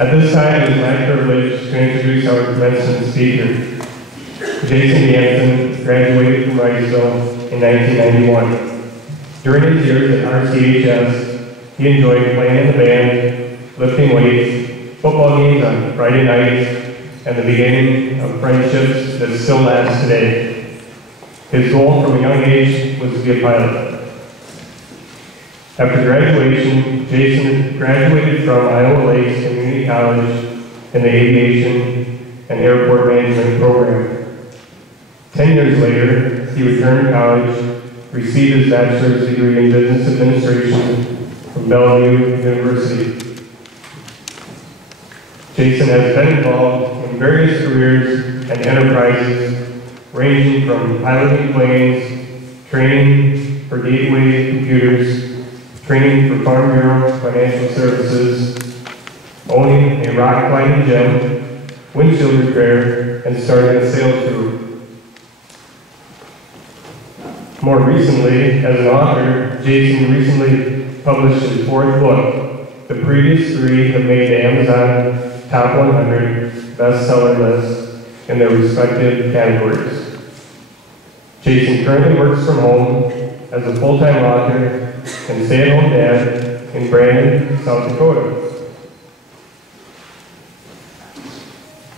At this time, it is my privilege to introduce our commencement speaker. Jason Gansen graduated from Riceville in 1991. During his years at RCHS, he enjoyed playing in the band, lifting weights, football games on Friday nights, and the beginning of friendships that still last today. His goal from a young age was to be a pilot. After graduation, Jason graduated from Iowa Lakes Community College in the Aviation and Airport Management program. 10 years later, he returned to college, received his bachelor's degree in business administration from Bellevue University. Jason has been involved in various careers and enterprises, ranging from piloting planes, training for Gateway Computers, training for Farm Bureau Financial Services, owning a rock climbing gym, windshield repair, and starting a sales group. More recently, as an author, Jason recently published his 4th book. The previous 3 have made the Amazon Top 100 bestseller list in their respective categories. Jason currently works from home as a full-time author and stay-at-home dad in Brandon, South Dakota.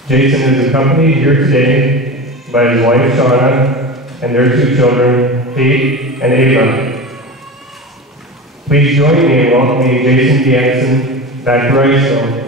Jason is accompanied here today by his wife Shauna and their 2 children, Kate and Ava. Please join me in welcoming Jason Gansen back to Riceville.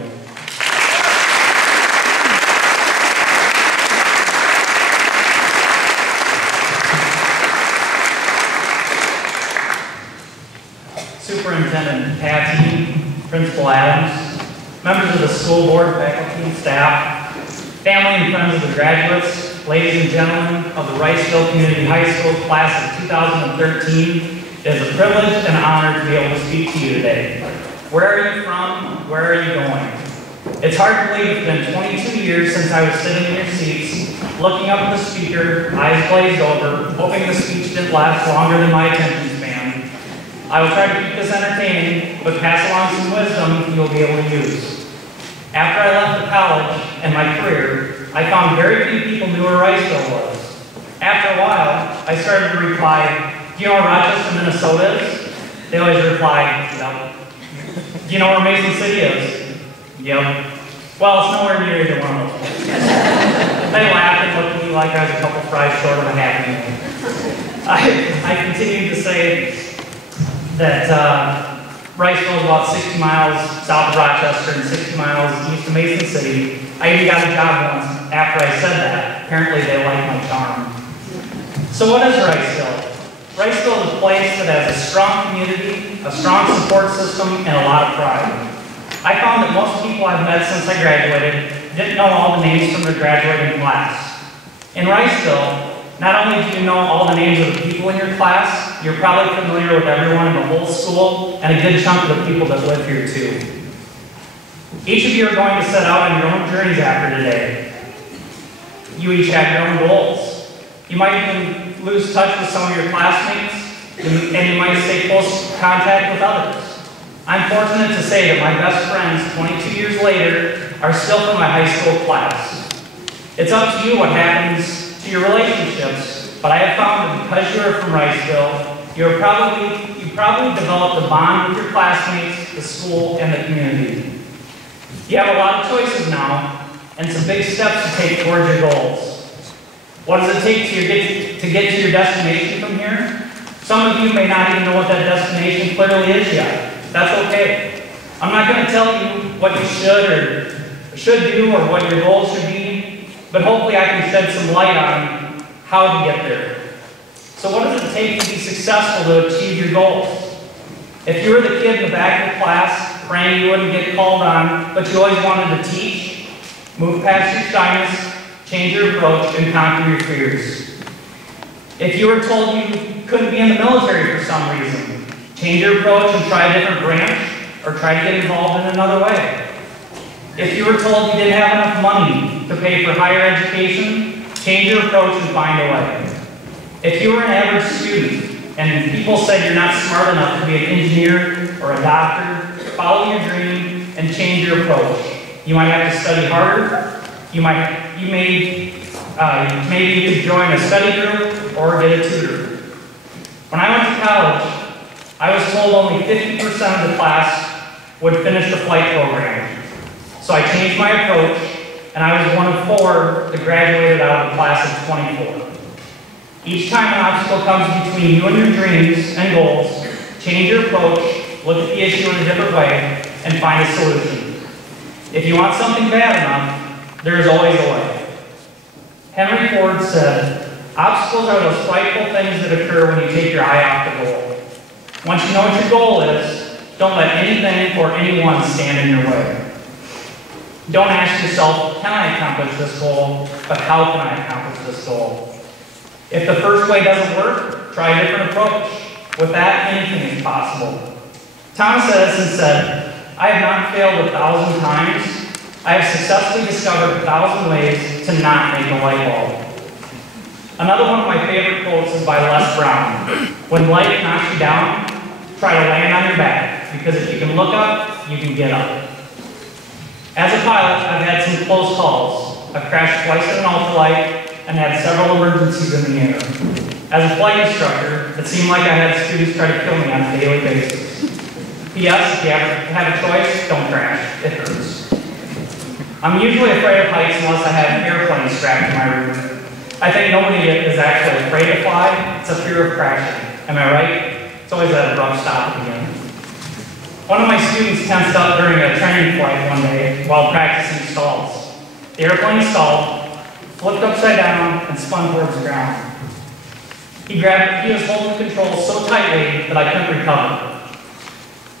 Superintendent Patsy, Principal Adams, members of the school board, faculty and staff, family and friends of the graduates, ladies and gentlemen of the Riceville Community High School class of 2013, it is a privilege and honor to be able to speak to you today. Where are you from? Where are you going? It's hard to believe it's been 22 years since I was sitting in your seats, looking up at the speaker, eyes glazed over, hoping the speech didn't last longer than my attention span. I will try to keep this entertaining, but pass along some wisdom you'll be able to use. After I left the college and my career, I found very few people knew where Riceville was. After a while, I started to reply, do you know where Rochester, Minnesota is? They always reply, yep. Do you know where Mason City is? Yep. Well, it's nowhere near either one of those places. They laughed and looked at me like I was a couple fries short of a Happy Meal. I continued to say that Riceville is about 60 miles south of Rochester and 60 miles east of Mason City. I even got a job once after I said that. Apparently they like my charm. So what is Riceville? Riceville is a place that has a strong community, a strong support system, and a lot of pride. I found that most people I've met since I graduated didn't know all the names from their graduating class. In Riceville, not only do you know all the names of the people in your class, you're probably familiar with everyone in the whole school and a good chunk of the people that live here too. Each of you are going to set out on your own journeys after today. You each have your own goals. You might even lose touch with some of your classmates, and you might stay close contact with others. I'm fortunate to say that my best friends, 22 years later, are still from my high school class. It's up to you what happens to your relationships, but I have found that because you are from Riceville, you probably developed a bond with your classmates, the school, and the community. You have a lot of choices now, and some big steps to take towards your goals. What does it take to get to your destination from here? Some of you may not even know what that destination clearly is yet. That's okay. I'm not going to tell you what you should do or what your goals should be, but hopefully I can shed some light on how to get there. So what does it take to be successful to achieve your goals? If you were the kid in the back of the class, praying you wouldn't get called on, but you always wanted to teach, move past your shyness, change your approach, and conquer your fears. If you were told you couldn't be in the military for some reason, change your approach and try a different branch, or try to get involved in another way. If you were told you didn't have enough money to pay for higher education, change your approach and find a way. If you were an average student and people said you're not smart enough to be an engineer or a doctor, follow your dream and change your approach. You might have to study harder. Maybe you could join a study group or get a tutor. When I went to college, I was told only 50% of the class would finish the flight program. So I changed my approach, and I was one of 4 that graduated out of the class of 24. Each time an obstacle comes between you and your dreams and goals, change your approach, look at the issue in a different way, and find a solution. If you want something bad enough, there is always a way. Henry Ford said, obstacles are those frightful things that occur when you take your eye off the goal. Once you know what your goal is, don't let anything or anyone stand in your way. Don't ask yourself, can I accomplish this goal, but how can I accomplish this goal? If the first way doesn't work, try a different approach. With that, anything is possible. Thomas Edison said, I have not failed 1,000 times. I have successfully discovered 1,000 ways to not make a light bulb. Another one of my favorite quotes is by Les Brown. When life knocks you down, try to land on your back, because if you can look up, you can get up. As a pilot, I've had some close calls. I've crashed twice in an ultralight and had several emergencies in the air. As a flight instructor, it seemed like I had students try to kill me on a daily basis. P.S. If you have a choice, don't crash. It hurts. I'm usually afraid of heights unless I have an airplane strapped to my roof. I think nobody is actually afraid to fly. It's a fear of crashing. Am I right? It's always at a rough stop at the end. One of my students tensed up during a training flight one day while practicing stalls. The airplane stalled, flipped upside down, and spun towards the ground. He was holding the controls so tightly that I couldn't recover.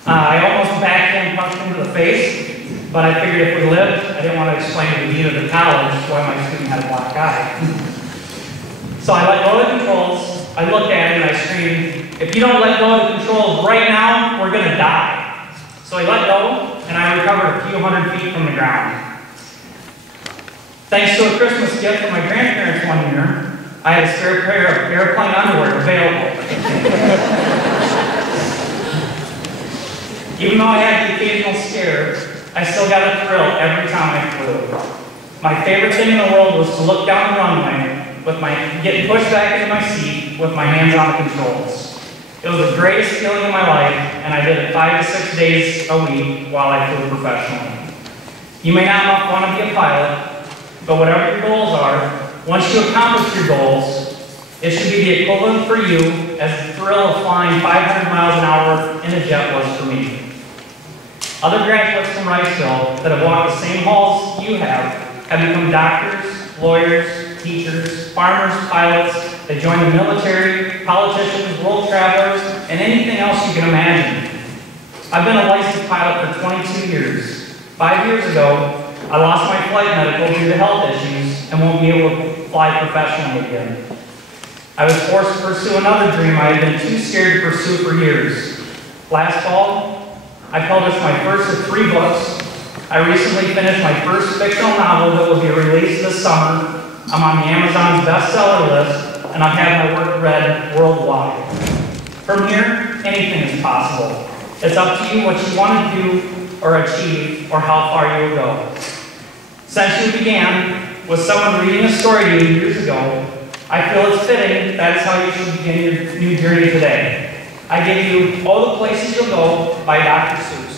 I almost backhand punched him to the face, but I figured if we lived, I didn't want to explain to the dean of the college why my student had a black eye. So I let go of the controls, I looked at him and I screamed, if you don't let go of the controls right now, we're going to die. So he let go, and I recovered a few hundred feet from the ground. Thanks to a Christmas gift from my grandparents one year, I had a spare pair of airplane underwear available. Even though I had the occasional scare, I still got a thrill every time I flew. My favorite thing in the world was to look down the runway, getting pushed back into my seat with my hands on the controls. It was the greatest feeling of my life, and I did it 5 to 6 days a week while I flew professionally. You may not want to be a pilot, but whatever your goals are, once you accomplish your goals, it should be the equivalent for you as the thrill of flying 500 miles an hour in a jet was for me. Other graduates from Riceville that have walked the same halls you have become doctors, lawyers, teachers, farmers, pilots. They joined the military, politicians, world travelers, and anything else you can imagine. I've been a licensed pilot for 22 years. 5 years ago, I lost my flight medical due to health issues and won't be able to fly professionally again. I was forced to pursue another dream I had been too scared to pursue for years. Last fall, I published my first of 3 books. I recently finished my first fictional novel that will be released this summer. I'm on the Amazon's bestseller list, and I've had my work read worldwide. From here, anything is possible. It's up to you what you want to do or achieve or how far you will go. Since you began with someone reading a story to you years ago, I feel it's fitting that is how you should begin your new journey today. I give you All the Places You'll Go by Dr. Seuss.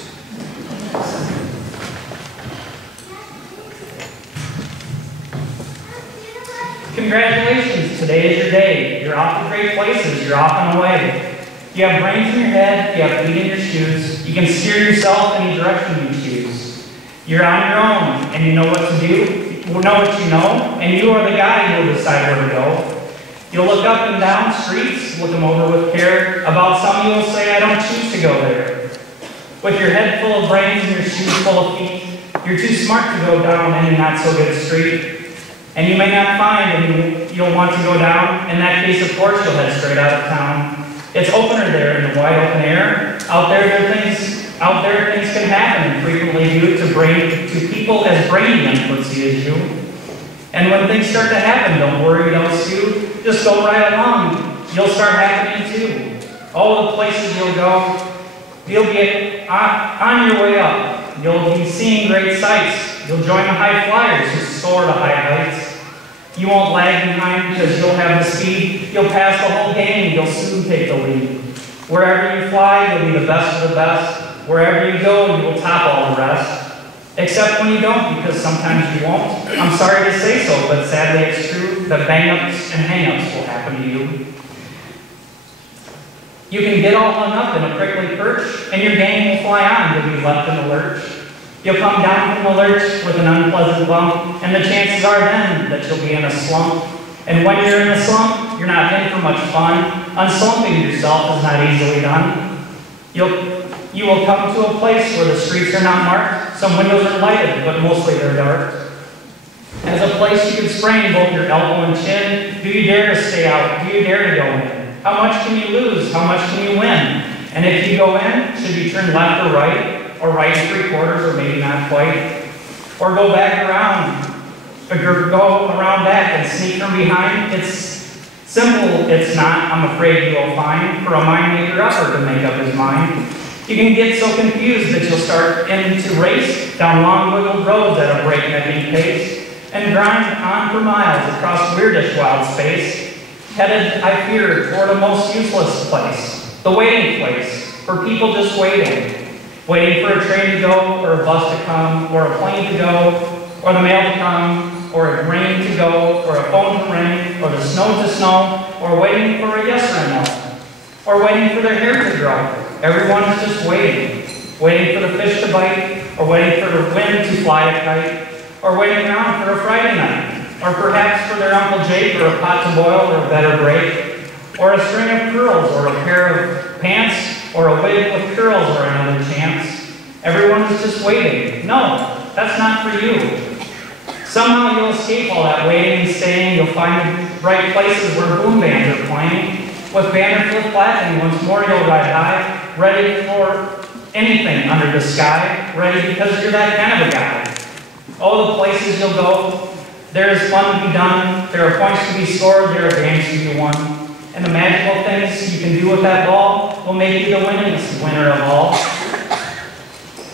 Congratulations, today is your day. You're off to great places, you're off and away. You have brains in your head, you have feet in your shoes, you can steer yourself any direction you choose. You're on your own, and you know what to do, know what you know, and you are the guy who will decide where to go. You'll look up and down streets, look them over with care. About some you will say, I don't choose to go there. With your head full of brains and your shoes full of feet, you're too smart to go down any not so good street. And you may not find any you'll want to go down. In that case, of course, you'll head straight out of town. It's opener there in the wide open air. Out there things can happen and frequently due to people as brainy and footsie as you. And when things start to happen, don't worry, don't sue. Just go right along. You'll start happening too. All the places you'll go, you'll get on your way up. You'll be seeing great sights. You'll join the high flyers who soar to high heights. You won't lag behind because you'll have the speed. You'll pass the whole game. You'll soon take the lead. Wherever you fly, you'll be the best of the best. Wherever you go, you will top all the rest. Except when you don't, because sometimes you won't. I'm sorry to say so, but sadly it's true that bang-ups and hang-ups will happen to you. You can get all hung up in a prickly perch, and your game will fly on to be left in the lurch. You'll come down from the lurch with an unpleasant bump, and the chances are then that you'll be in a slump. And when you're in a slump, you're not in for much fun. Unslumping yourself is not easily done. You will come to a place where the streets are not marked. Some windows are lighted, but mostly they're dark. As a place you could sprain both your elbow and chin. Do you dare to stay out? Do you dare to go in? How much can you lose? How much can you win? And if you go in, should you turn left or right 3/4, or maybe not quite? Or go back around, or go around back and sneak from behind? It's simple, it's not, I'm afraid you will find, for a mind-maker-upper to make up his mind. You can get so confused that you'll start to race down long wiggled roads at a breaknecking pace, and grind on for miles across weirdish wild space, headed, I fear, toward a most useless place, the waiting place, for people just waiting. Waiting for a train to go, or a bus to come, or a plane to go, or the mail to come, or a rain to go, or a phone to ring, or the snow to snow, or waiting for a yes or a no, or waiting for their hair to grow. Everyone is just waiting. Waiting for the fish to bite, or waiting for the wind to fly a kite, or waiting around for a Friday night, or perhaps for their Uncle Jake, or a pot to boil, or a bed or break, or a string of pearls, or a pair of pants, or a wig with curls, or another chance. Everyone is just waiting. No, that's not for you. Somehow you'll escape all that waiting and staying. You'll find the right places where boom bands are playing. With banner flip flapping, once more you'll ride high, ready for anything under the sky, ready because you're that kind of a guy. Oh, the places you'll go, there is fun to be done, there are points to be scored, there are games to be won. And the magical things you can do with that ball will make you the winningest winner of all.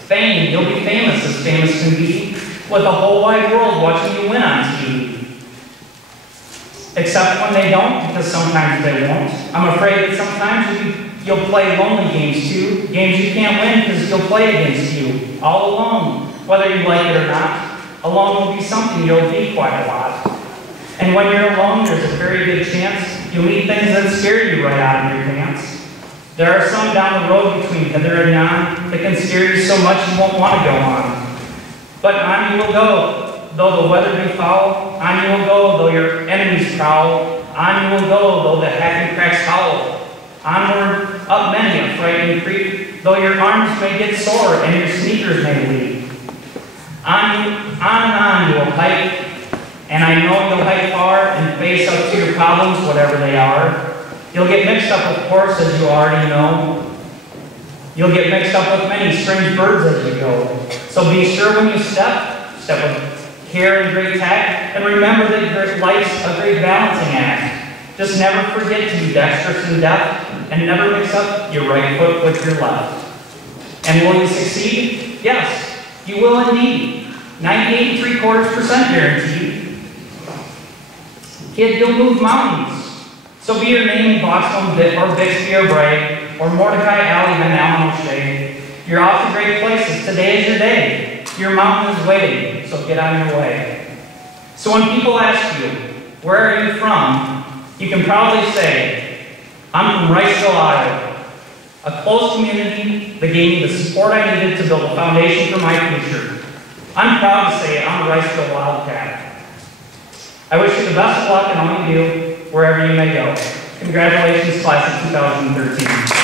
Fame, you'll be famous as famous can be, with the whole wide world watching you win on TV. Except when they don't, because sometimes they won't. I'm afraid that sometimes you'll play lonely games too, games you can't win because you'll play against you, all alone, whether you like it or not. Alone will be something you'll be quite a lot. And when you're alone, there's a very good chance you'll meet things that scare you right out of your pants. There are some down the road between hither and yon that can scare you so much you won't want to go on. But on you will go, though the weather be foul. On you will go, though your enemies prowl. On you will go, though the hacking cracks howl. Onward, up many a frightening creek, though your arms may get sore and your sneakers may leak. On and on you will hike, and I know you'll hike far and face up to your problems, whatever they are. You'll get mixed up, of course, as you already know. You'll get mixed up with many strange birds as you go. So be sure when you step with care and great tact, and remember that life's a great balancing act. Just never forget to be dexterous and deft, and never mix up your right foot with your left. And will you succeed? Yes, you will indeed. 98.75% guaranteed. Kid, you'll move mountains. So be your name Boston or Bixby or Bray, or Mordecai Alley and Allen O'Shea. You're off to great places. Today is your day. Your mountain is waiting, so get on your way. So when people ask you, where are you from? You can proudly say, I'm from Riceville, Iowa. A close community that gave me the support I needed to build a foundation for my future. I'm proud to say I'm a Riceville Wildcat. I wish you the best of luck in all you do, wherever you may go. Congratulations, class of 2013.